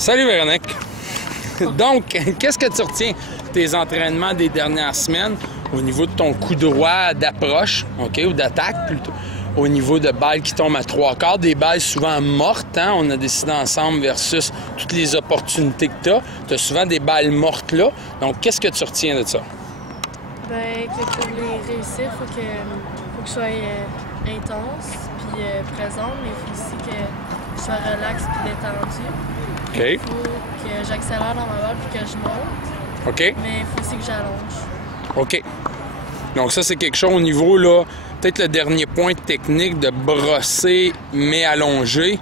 Salut Véronique! Donc, qu'est-ce que tu retiens de tes entraînements des dernières semaines au niveau de ton coup droit d'approche, OK, ou d'attaque plutôt, au niveau de balles qui tombent à 3/4, des balles souvent mortes, hein? On a décidé ensemble versus toutes les opportunités que tu as. Tu as souvent des balles mortes là. Donc, qu'est-ce que tu retiens de ça? Ben, que pour les réussir, il faut que je sois intense puis présente, mais il faut aussi que je sois relax puis détendu. OK. Il faut que j'accélère dans ma balle puis que je monte. OK. Mais il faut aussi que j'allonge. OK. Donc ça, c'est quelque chose au niveau, là, peut-être le dernier point technique de brosser mais allonger.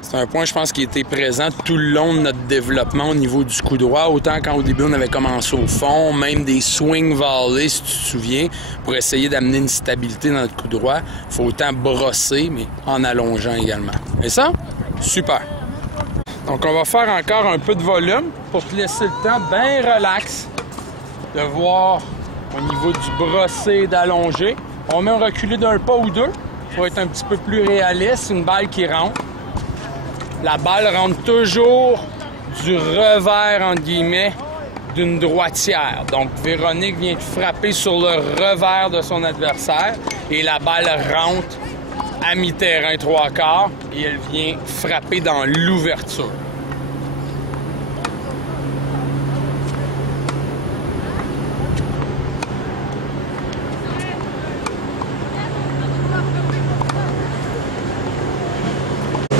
C'est un point, je pense, qui était présent tout le long de notre développement au niveau du coup droit. Autant quand au début, on avait commencé au fond, même des swing volley, si tu te souviens, pour essayer d'amener une stabilité dans notre coup droit. Il faut autant brosser, mais en allongeant également. Et ça, super. Donc, on va faire encore un peu de volume pour te laisser le temps bien relax de voir au niveau du brosser, d'allonger. On met un reculé d'un pas ou deux. Il faut être un petit peu plus réaliste. Une balle qui rentre. La balle rentre toujours du revers, entre guillemets, d'une droitière. Donc, Véronique vient de frapper sur le revers de son adversaire et la balle rentre à mi-terrain 3/4 et elle vient frapper dans l'ouverture.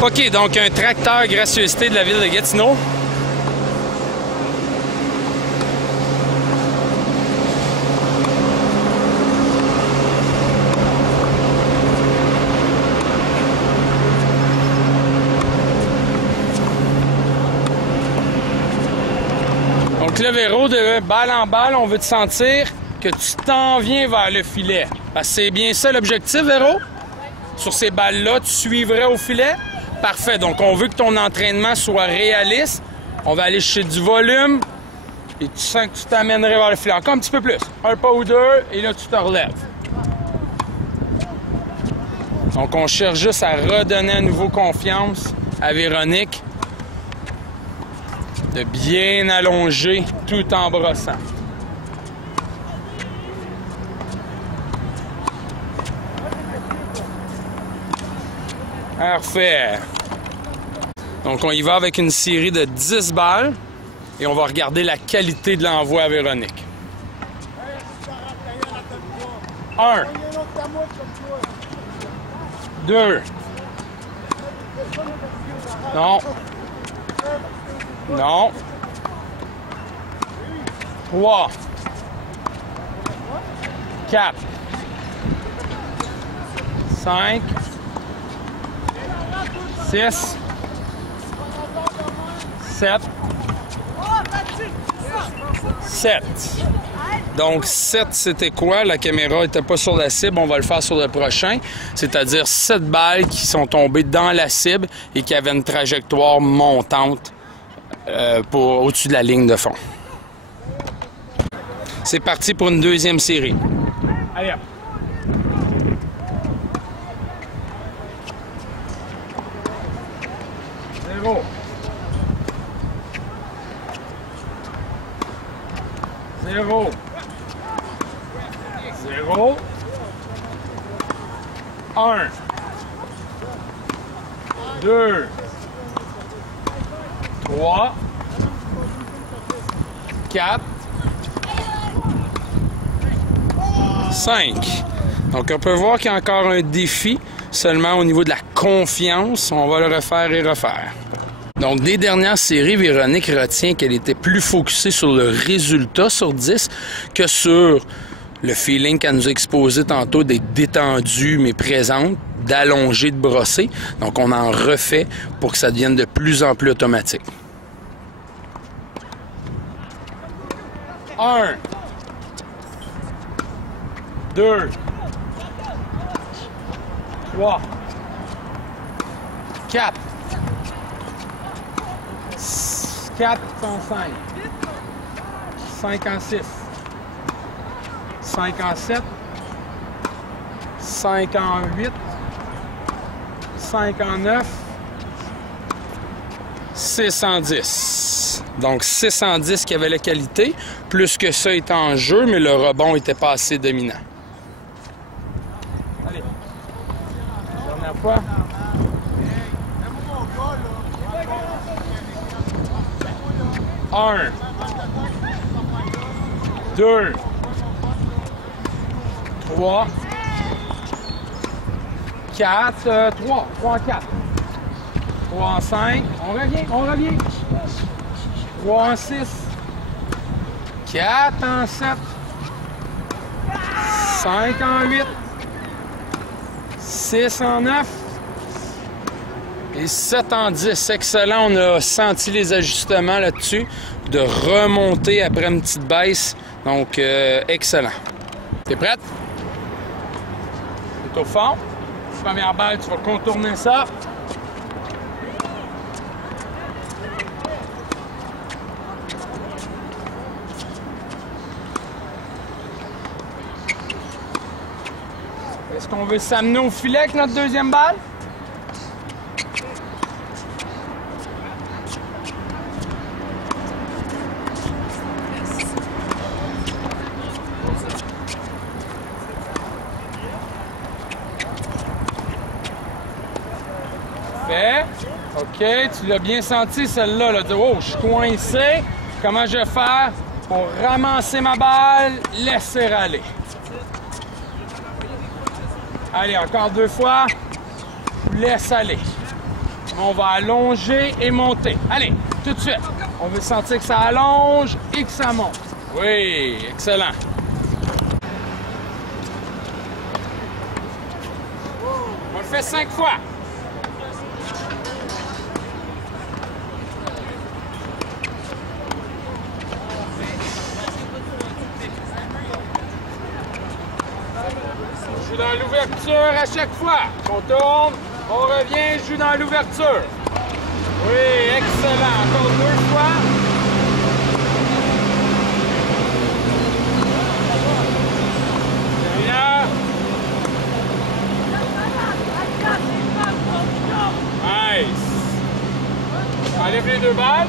OK, donc un tracteur gracieuseté de la ville de Gatineau. Donc là, Véro, de balle en balle, on veut te sentir que tu t'en viens vers le filet. Parce que c'est bien ça l'objectif, Véro? Sur ces balles-là, tu suivrais au filet? Parfait. Donc, on veut que ton entraînement soit réaliste. On va aller chercher du volume et tu sens que tu t'amènerais vers le filet. Encore un petit peu plus. Un pas ou deux et là, tu te relèves. Donc, on cherche juste à redonner à nouveau confiance à Véronique de bien allonger tout en brossant. Parfait. Donc, on y va avec une série de 10 balles et on va regarder la qualité de l'envoi à Véronique. 1. 2. Non. Non. 3. 4. 5. 6, 7. Donc 7, c'était quoi? La caméra n'était pas sur la cible, on va le faire sur le prochain. C'est-à-dire 7 balles qui sont tombées dans la cible et qui avaient une trajectoire montante au-dessus de la ligne de fond. C'est parti pour une deuxième série. Allez hop! 0. 0. 1. 2. 3. 4. 5. Donc, on peut voir qu'il y a encore un défi seulement au niveau de la confiance. On va le refaire et refaire. Donc, des dernières séries, Véronique retient qu'elle était plus focusée sur le résultat sur 10 que sur le feeling qu'elle nous a exposé tantôt d'être détendue mais présente, d'allonger, de brosser. Donc, on en refait pour que ça devienne de plus en plus automatique. 1. 2. 3. 4. 4 en 5. 5 en 6. 5 en 7. 5 en 8. 5 en 9. 6 en 10. Donc 6 en 10 qui avait la qualité. Plus que ça était en jeu, mais le rebond était pas assez dominant. Allez. Dernière fois. Un. 2. 3. 4. 3. 3 en 4. 3 en 5. On revient. 3 en 6. 4 en 7. 5 en 8. 6 en 9. Et 7 en 10. Excellent. On a senti les ajustements là-dessus. De remonter après une petite baisse. Donc, excellent. T'es prête? C'est au fond. Première balle, tu vas contourner ça. Est-ce qu'on veut s'amener au filet avec notre deuxième balle? Fait. OK, tu l'as bien senti celle-là. Là. Oh, je suis coincé. Comment je vais faire pour ramasser ma balle, laisser aller? Allez, encore 2 fois. Laisse aller. On va allonger et monter. Allez, tout de suite. On veut sentir que ça allonge et que ça monte. Oui, excellent. On le fait 5 fois. On joue dans l'ouverture à chaque fois. On tourne, on revient, joue dans l'ouverture. Oui, excellent. Encore 2 fois. Derrière. Nice. Enlève les 2 balles.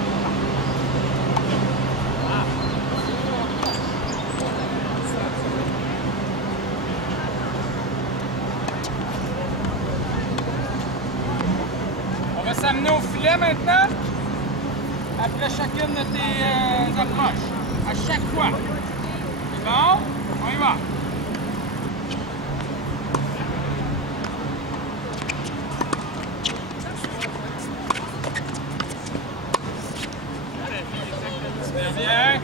On va s'amener au filet maintenant, après chacune de tes approches, à chaque fois. C'est bon? On y va. Super bien.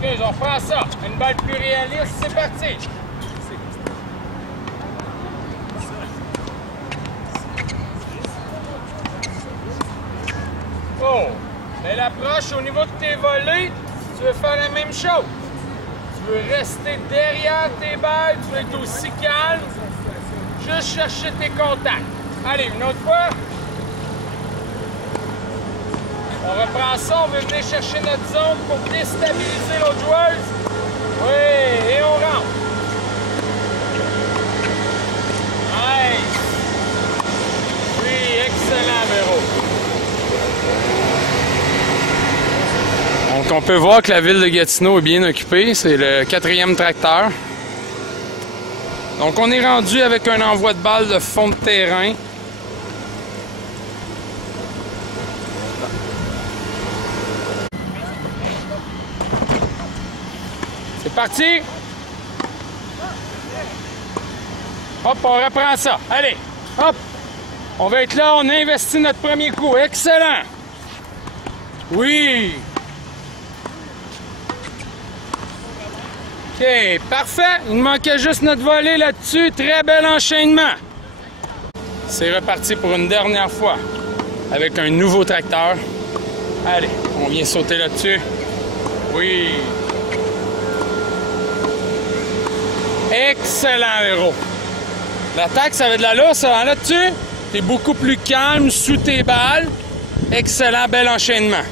OK, on reprend ça. Une balle plus réaliste, c'est parti. Oh! Mais l'approche au niveau de tes volets, tu veux faire la même chose. Tu veux rester derrière tes balles, tu veux être aussi calme. Juste chercher tes contacts. Allez, une autre fois. On reprend ça, on veut venir chercher notre zone pour déstabiliser l'autre joueuse. Oui, et on rentre. Nice. Oui, excellent, Véro. Donc, on peut voir que la ville de Gatineau est bien occupée. C'est le 4e tracteur. Donc, on est rendu avec un envoi de balle de fond de terrain. C'est parti! Hop, on reprend ça. Allez, hop! On va être là, on investit notre premier coup. Excellent! Oui! OK, parfait! Il nous manquait juste notre volée là-dessus. Très bel enchaînement. C'est reparti pour une dernière fois avec un nouveau tracteur. Allez, on vient sauter là-dessus. Oui! Excellent, Véro. L'attaque, ça avait de l'allure, ça va là-dessus. T'es beaucoup plus calme sous tes balles. Excellent, bel enchaînement.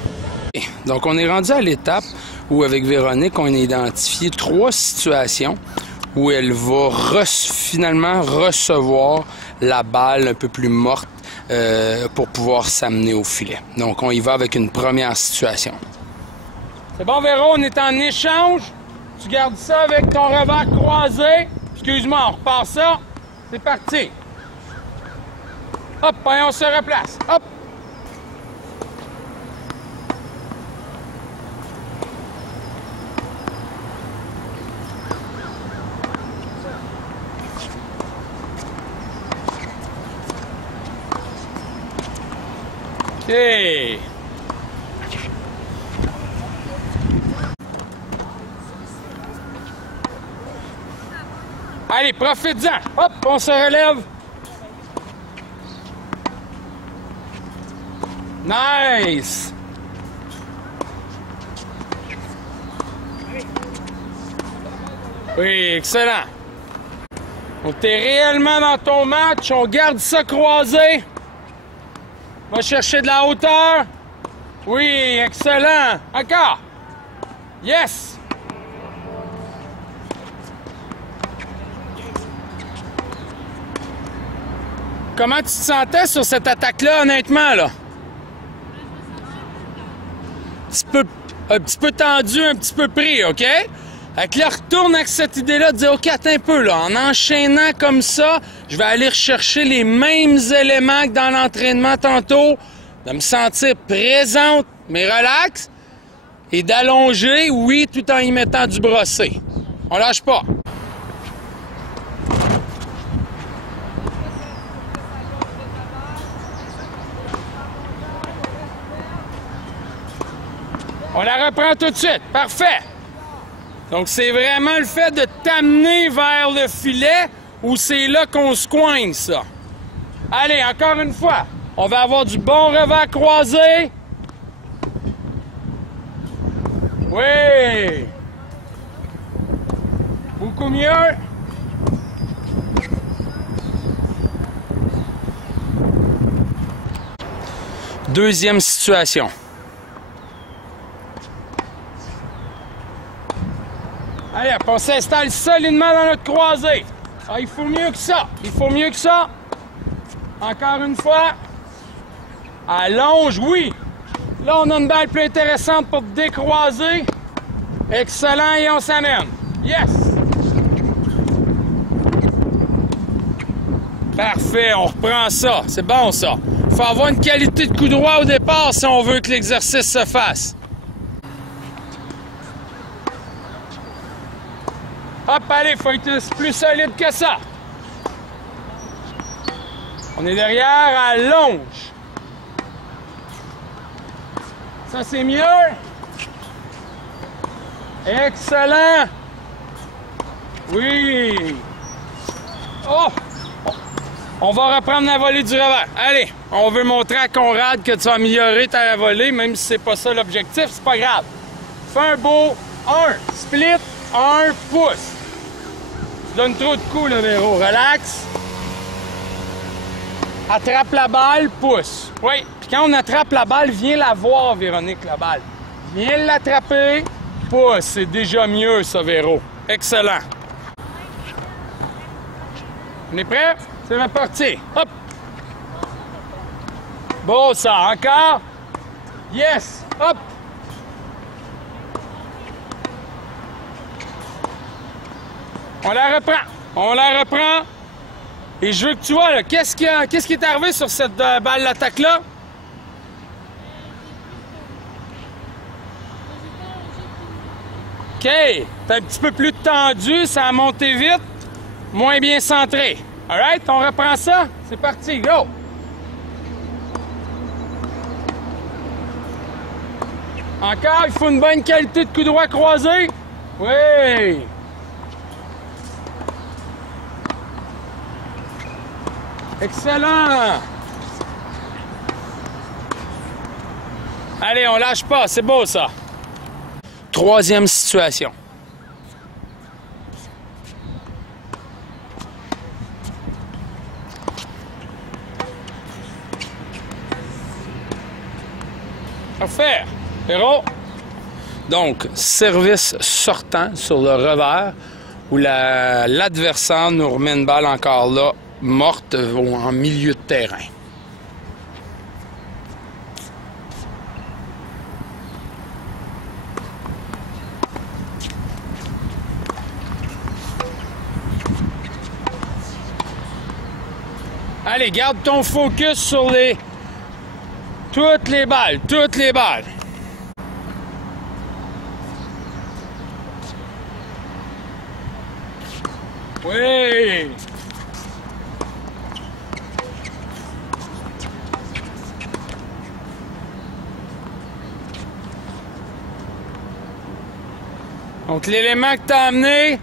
Donc, on est rendu à l'étape où, avec Véronique, on a identifié 3 situations où elle va finalement recevoir la balle un peu plus morte pour pouvoir s'amener au filet. Donc, on y va avec une première situation. C'est bon, Véro, on est en échange. Tu gardes ça avec ton revers croisé. Excuse-moi, on repart ça. C'est parti. Hop, et on se replace. Hop. OK. Allez, profite-en. Hop, on se relève. Nice. Oui, excellent. On est réellement dans ton match. On garde ça croisé. Va chercher de la hauteur. Oui, excellent. Encore. Yes. Comment tu te sentais sur cette attaque-là, honnêtement, là? Un petit peu tendu, un petit peu pris, OK? Fait que là, retourne avec cette idée-là de dire, OK, attends un peu, là. En enchaînant comme ça, je vais aller rechercher les mêmes éléments que dans l'entraînement tantôt, de me sentir présente, mais relax, et d'allonger, oui, tout en y mettant du brossé. On lâche pas. On la reprend tout de suite. Parfait. Donc, c'est vraiment le fait de t'amener vers le filet où c'est là qu'on se coince, ça. Allez, encore une fois. On va avoir du bon revers croisé. Oui. Beaucoup mieux. Deuxième situation. Allez, on s'installe solidement dans notre croisée. Ah, il faut mieux que ça. Il faut mieux que ça. Encore une fois. Allonge, oui. Là, on a une balle plus intéressante pour décroiser. Excellent, et on s'amène. Yes! Parfait, on reprend ça. C'est bon, ça. Il faut avoir une qualité de coup droit au départ si on veut que l'exercice se fasse. Hop, allez, il faut être plus solide que ça. On est derrière, allonge. Ça, c'est mieux. Excellent. Oui. Oh! On va reprendre la volée du revers. Allez, on veut montrer à Conrad que tu as amélioré ta volée, même si c'est pas ça l'objectif, c'est pas grave. Fais un beau 1, split, 1 pouce. Tu donnes trop de coups, là, Véro. Relax. Attrape la balle, pousse. Oui. Puis quand on attrape la balle, viens la voir, Véronique, la balle. Viens l'attraper, pousse. C'est déjà mieux, ça, Véro. Excellent. On est prêt? C'est reparti. Hop. Bon, ça. Encore. Yes. Hop. On la reprend. On la reprend. Et je veux que tu vois, là, qu'est-ce qui est arrivé sur cette balle d'attaque-là? OK. T'es un petit peu plus tendu, ça a monté vite, moins bien centré. All right, on reprend ça. C'est parti, go! Encore, il faut une bonne qualité de coup droit croisé. Oui! Excellent! Allez, on lâche pas, c'est beau ça. Troisième situation. Parfait. Héros. Donc, service sortant sur le revers où l'adversaire nous remet une balle encore là, morte en milieu de terrain. Allez, garde ton focus sur toutes les balles, toutes les balles. Oui! Donc l'élément que tu as amené,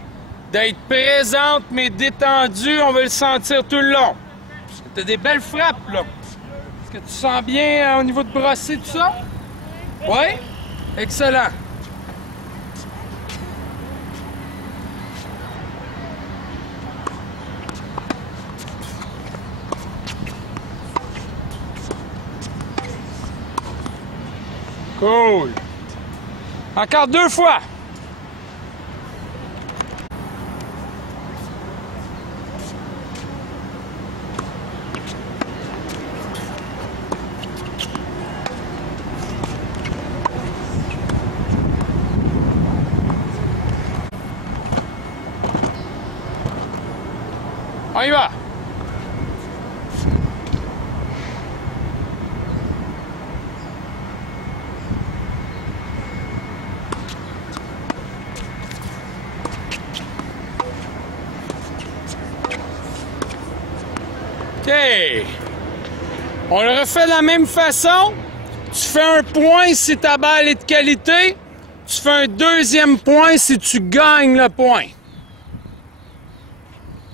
d'être présente mais détendue, on veut le sentir tout le long. Tu as des belles frappes là. Est-ce que tu sens bien au niveau de brosser tout ça? Oui? Excellent. Cool. Encore 2 fois. On y va. OK. On le refait de la même façon. Tu fais un point si ta balle est de qualité. Tu fais un deuxième point si tu gagnes le point.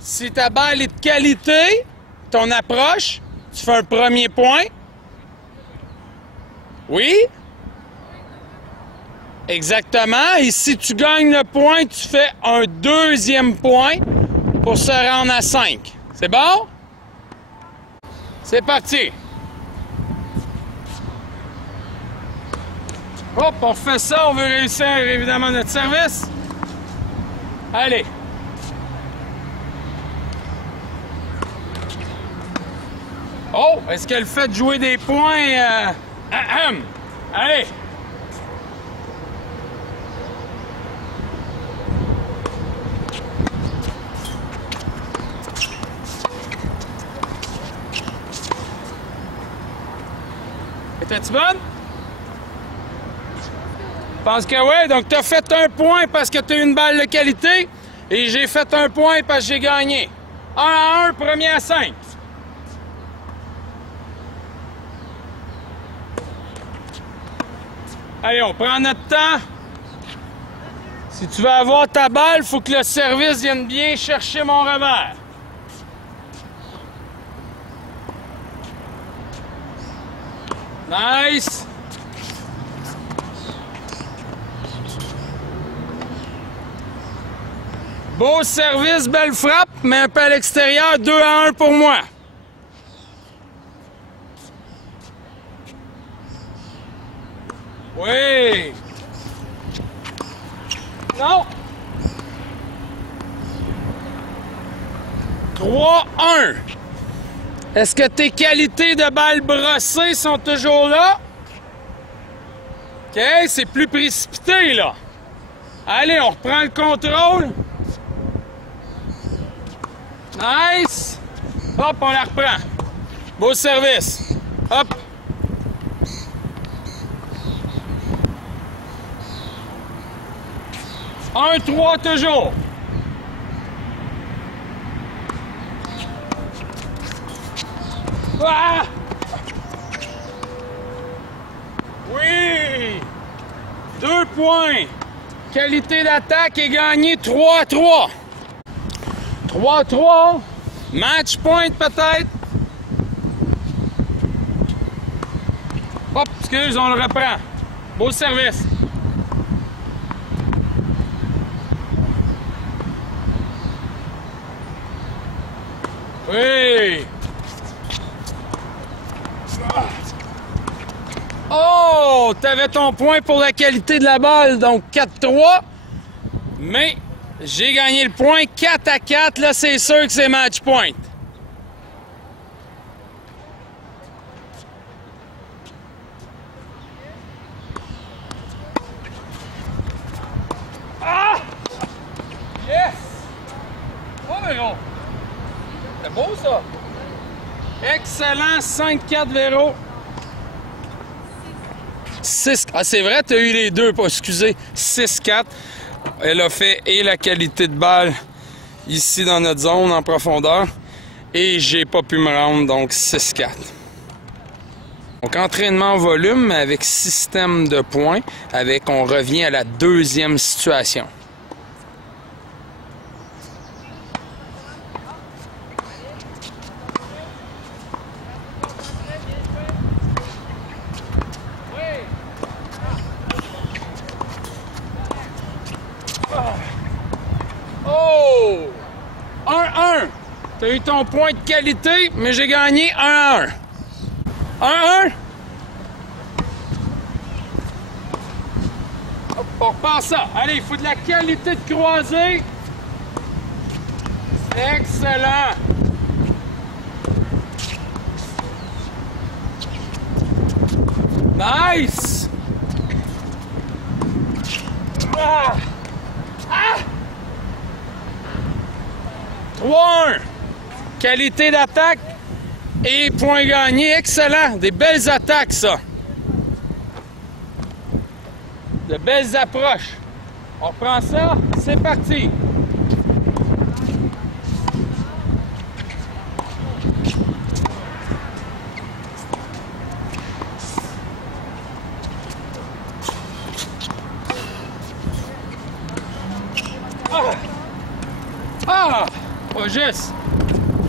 Si ta balle est de qualité, ton approche, tu fais un premier point. Oui? Exactement. Et si tu gagnes le point, tu fais un deuxième point pour se rendre à 5. C'est bon? C'est parti. Hop, on refait ça. On veut réussir évidemment notre service. Allez. Oh, est-ce que le fait de jouer des points... Allez! Étais-tu bonne? Je pense que oui. Donc, tu as fait un point parce que tu as eu une balle de qualité et j'ai fait un point parce que j'ai gagné. 1 à 1, premier à 5. Allez, on prend notre temps. Si tu veux avoir ta balle, il faut que le service vienne bien chercher mon revers. Nice! Beau service, belle frappe, mais un peu à l'extérieur, 2 à 1 pour moi. Oui! Non! 3-1. Est-ce que tes qualités de balle brossée sont toujours là? OK, c'est plus précipité, là. Allez, on reprend le contrôle. Nice! Hop, on la reprend. Beau service. Hop. Un, 3 toujours. Ah! Oui! 2 points. Qualité d'attaque est gagnée 3-3. 3-3. Match point peut-être. Hop, excuse, on le reprend. Beau service. Oui! Oh! T'avais ton point pour la qualité de la balle, donc 4-3. Mais j'ai gagné le point 4-4. Là, c'est sûr que c'est match point. Ah! Yes! Oh, Véro! C'est beau, ça! Excellent, 5-4, Véro. 6... Ah, c'est vrai, tu as eu les deux, pas excusez. 6-4. Elle a fait et la qualité de balle ici dans notre zone en profondeur. Et j'ai pas pu me rendre, donc 6-4. Donc, entraînement en volume, mais avec système de points. On revient à la deuxième situation. Oh! 1-1. Tu as eu ton point de qualité, mais j'ai gagné 1-1. 1-1. On repart ça. Allez, il faut de la qualité de croisée. Excellent. Nice. Ah! Ah! 3-1. Qualité d'attaque et point gagné. Excellent. Des belles attaques, ça. De belles approches. On reprend ça. C'est parti. Ah! Ah! Pas juste.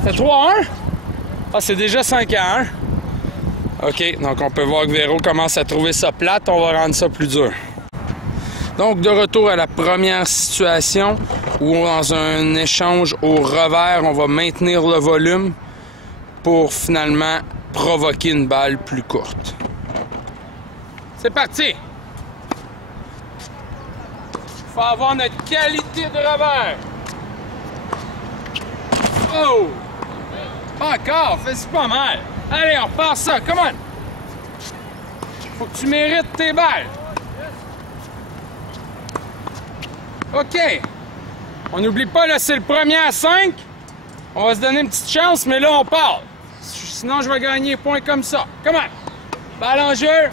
C'est 3-1? Ah, c'est déjà 5-1. OK, donc on peut voir que Véro commence à trouver ça plate. On va rendre ça plus dur. Donc, de retour à la première situation où, dans un échange au revers, on va maintenir le volume pour finalement provoquer une balle plus courte. C'est parti! Il faut avoir notre qualité de revers. Oh! Pas encore, fais-y pas mal. Allez, on repart ça, come on! Faut que tu mérites tes balles. OK. On n'oublie pas, là, c'est le premier à 5. On va se donner une petite chance, mais là, on part. Sinon, je vais gagner point comme ça. Come on! Balle en jeu. «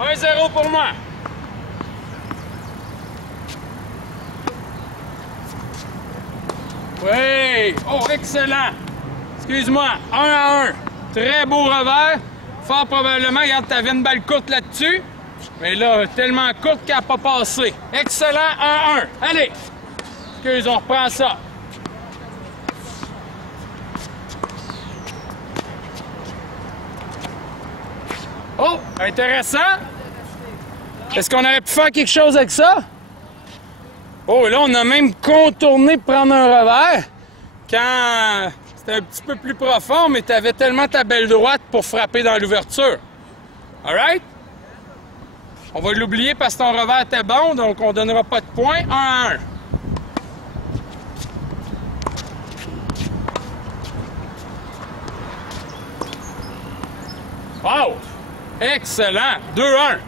1-0 pour moi. Oui! Oh, excellent! Excuse-moi, 1-1. Très beau revers. Fort probablement, regarde, t'avais une balle courte là-dessus. Mais là, tellement courte qu'elle n'a pas passé. Excellent, 1-1. Allez! Excuse, on reprend ça. Oh, intéressant. Est-ce qu'on aurait pu faire quelque chose avec ça? Oh, là, on a même contourné pour prendre un revers quand c'était un petit peu plus profond, mais tu avais tellement ta belle droite pour frapper dans l'ouverture. All right? On va l'oublier parce que ton revers était bon, donc on ne donnera pas de points. 1-1. Wow! Excellent! 2-1.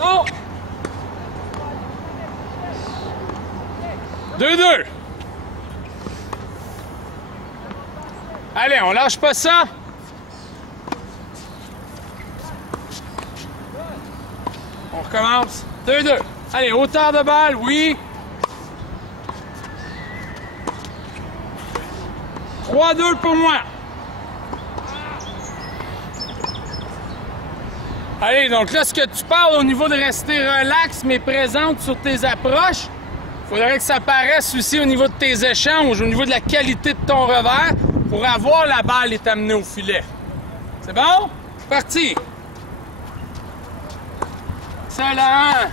Oh! 2-2. Allez, on lâche pas ça. On recommence. 2-2. Allez, hauteur de balle, oui. 3-2 pour moi. Allez, donc là, ce que tu parles au niveau de rester relax mais présente sur tes approches, il faudrait que ça paraisse aussi au niveau de tes échanges, au niveau de la qualité de ton revers, pour avoir la balle et t'amener au filet. C'est bon? C'est parti! Excellent!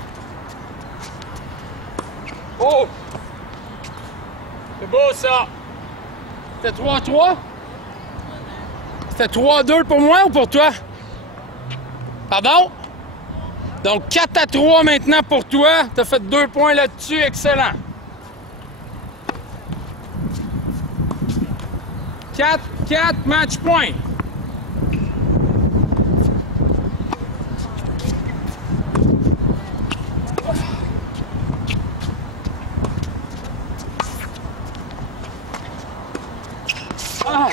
Oh! C'est beau ça! C'était 3-3? C'était 3-2 pour moi ou pour toi? Pardon? Donc 4-3 maintenant pour toi. Tu as fait 2 points là-dessus. Excellent. 4-4 match point. Ah.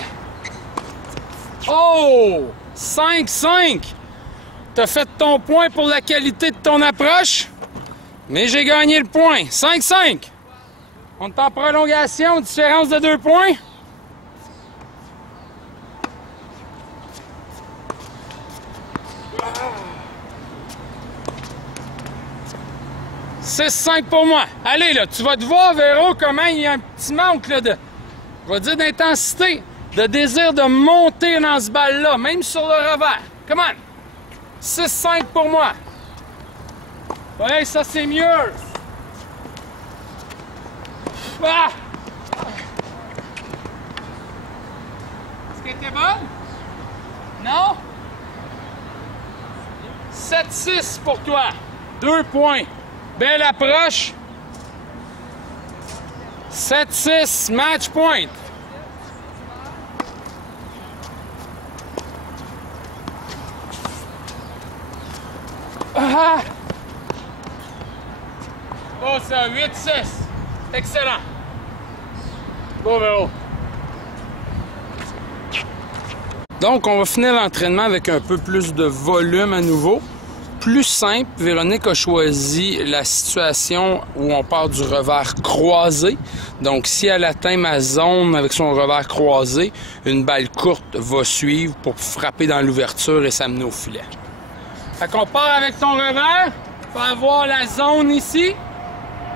Oh! 5-5! T'as fait ton point pour la qualité de ton approche, mais j'ai gagné le point. 5-5. On est en prolongation, différence de 2 points. Ah. 6-5 pour moi. Allez, là, tu vas te voir, Véro, comment il y a un petit manque là, de, on va dire, d'intensité, de désir de monter dans ce balle-là, même sur le revers. Come on! 6-5 pour moi. Ouais, ça c'est mieux. Ah! Est-ce qu'elle était bonne? Non? 7-6 pour toi. 2 points. Belle approche. 7-6, match point. Ah! Oh, ça, 8-6. Excellent. Bon, Véro. Donc, on va finir l'entraînement avec un peu plus de volume à nouveau. Plus simple, Véronique a choisi la situation où on part du revers croisé. Donc, si elle atteint ma zone avec son revers croisé, une balle courte va suivre pour frapper dans l'ouverture et s'amener au filet. Fait qu'on part avec ton revers, pour avoir la zone ici,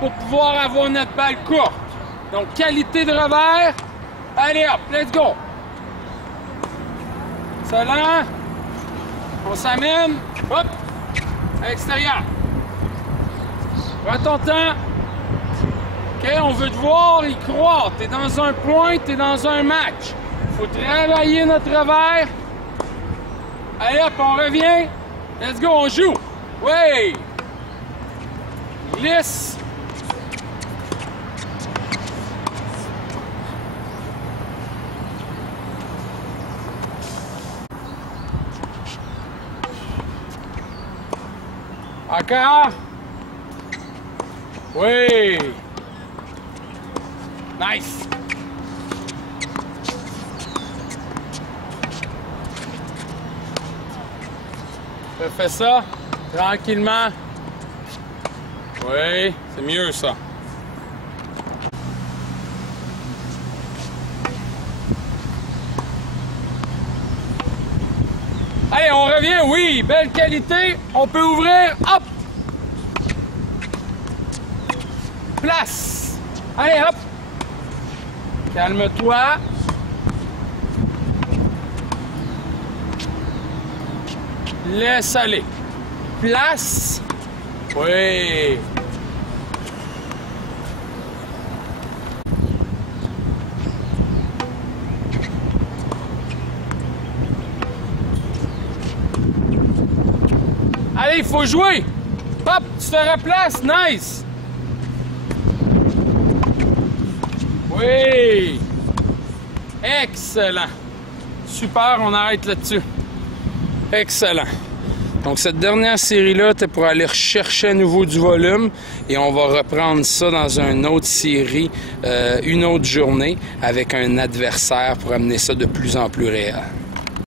pour pouvoir avoir notre balle courte. Donc, qualité de revers. Allez hop, let's go! Excellent. On s'amène. Hop! À l'extérieur. Prends ton temps. OK, on veut te voir y croire. T'es dans un point, t'es dans un match. Faut travailler notre revers. Allez hop, on revient. Let's go, on joue. Oui. Glisse. Encore. Oui. Nice. Fais ça tranquillement. Oui, c'est mieux ça. Allez, on revient, oui, belle qualité. On peut ouvrir, hop. Place. Allez, hop. Calme-toi. Laisse aller. Place. Oui. Allez, il faut jouer. Hop, tu te replaces. Nice. Oui. Excellent. Super, on arrête là-dessus. Excellent. Donc cette dernière série-là, c'était pour aller rechercher à nouveau du volume et on va reprendre ça dans une autre série, une autre journée avec un adversaire pour amener ça de plus en plus réel.